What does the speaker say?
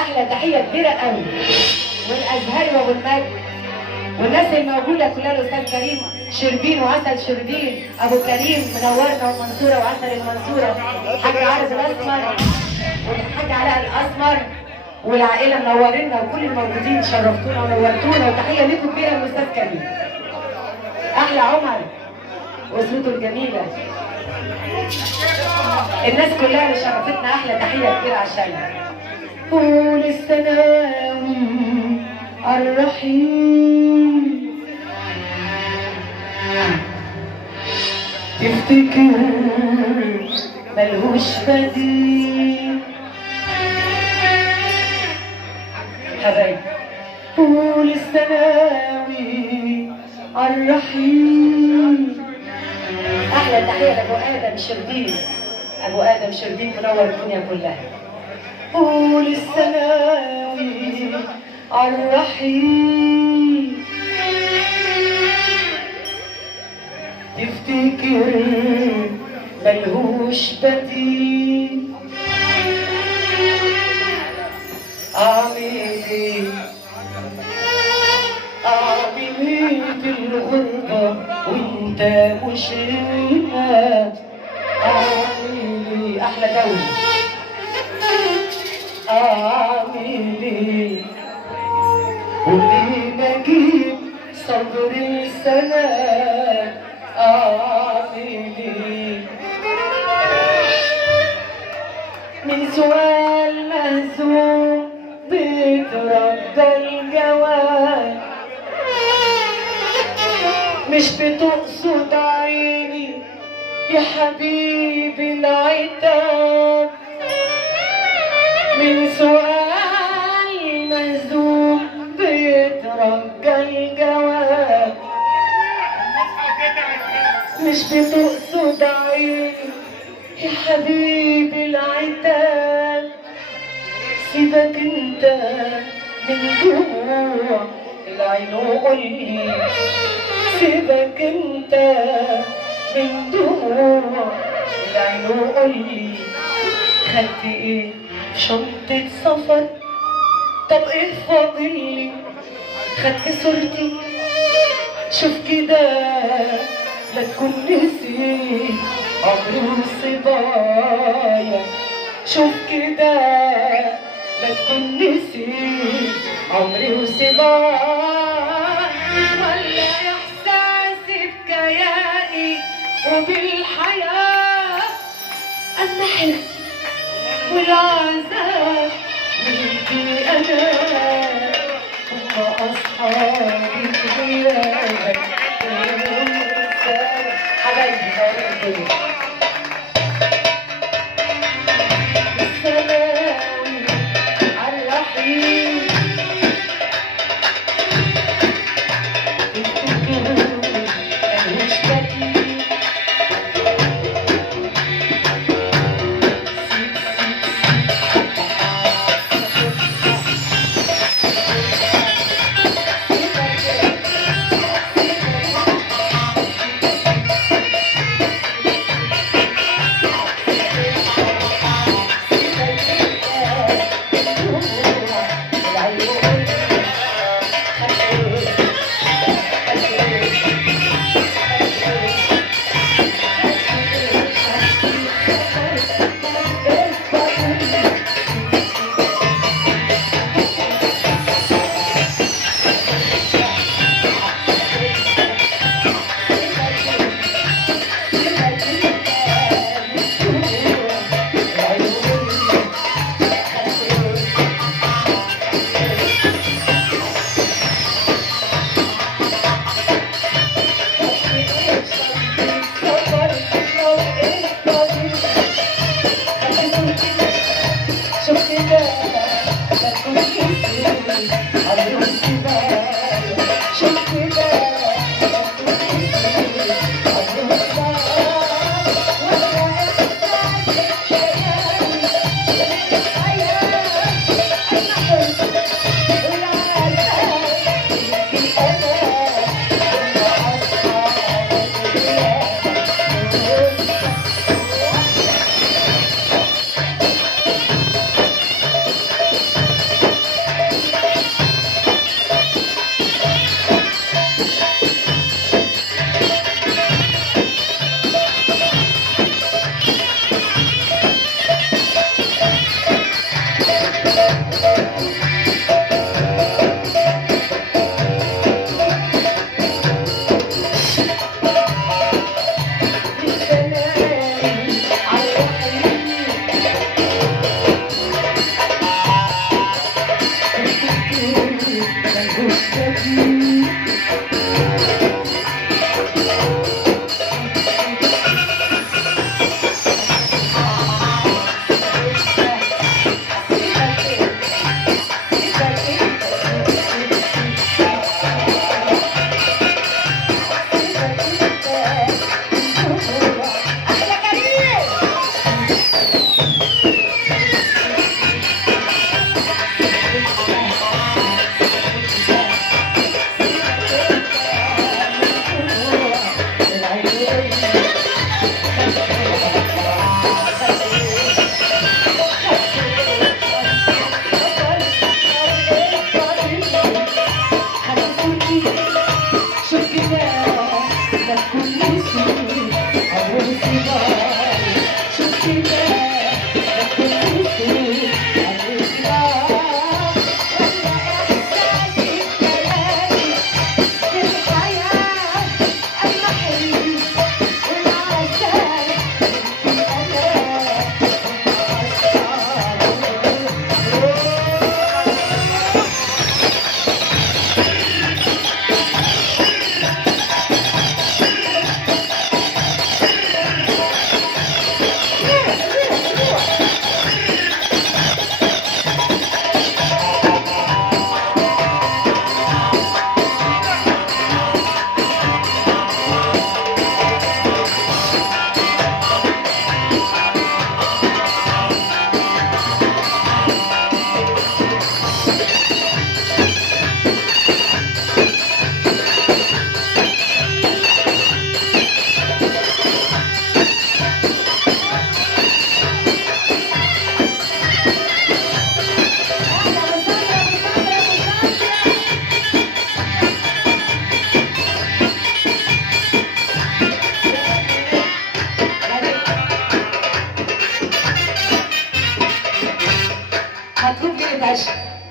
احلى تحيه كبيره قوي. والازهري وابو المجد والناس الموجوده كلها، الاستاذ كريم شربين وعسل شربين، ابو كريم منورنا ومنصوره وعسل المنصوره، الحاج عارف الاسمر والحاج علاء الاسمر والعائله منورنا، وكل الموجودين شرفتونا ونورتونا، وتحيه لكم كبيره من الاستاذ كريم. احلى عمر واسرته الجميله، الناس كلها اللي شرفتنا، احلى تحيه كبيره عشانها. قول السلام الرحيم تفتكر ملهوش بديل. حبايبي قول السلام الرحيم. احلى تحيه لابو ادم شربين، ابو ادم شربين منور الدنيا كلها. قول السلام الرحيم تفتكر ملهوش بديل. اعمل ايه اعمل ايه في الغربة وانت مش هنا؟ اعمل ايه احلى دولة، اعمل ايه وليه بجيب صبر السنة؟ اعمل ايه من سؤال مهزوم بيترجى الجواب، مش بتقصد عيني يا حبيبي العتاب، من سؤال مهزوم بيترجى الجواب، مش بتقصد عيني يا حبيبي العتاب. سيبك انت من دموع العين وقولي، سيبك انت من دموع العين وقولي، خدت ايه في شنطة سفر؟ طب ايه فاضلي؟ خدت صورتي؟ شوف كده لا تكون نسيت عمري وصبايا، شوف كده لا تكون نسيت عمري وصبايا، ولا احساسي بكياني وبالحياة اما حيرتي والعذاب مني انا، هم اصحابي غيابك حبايبي.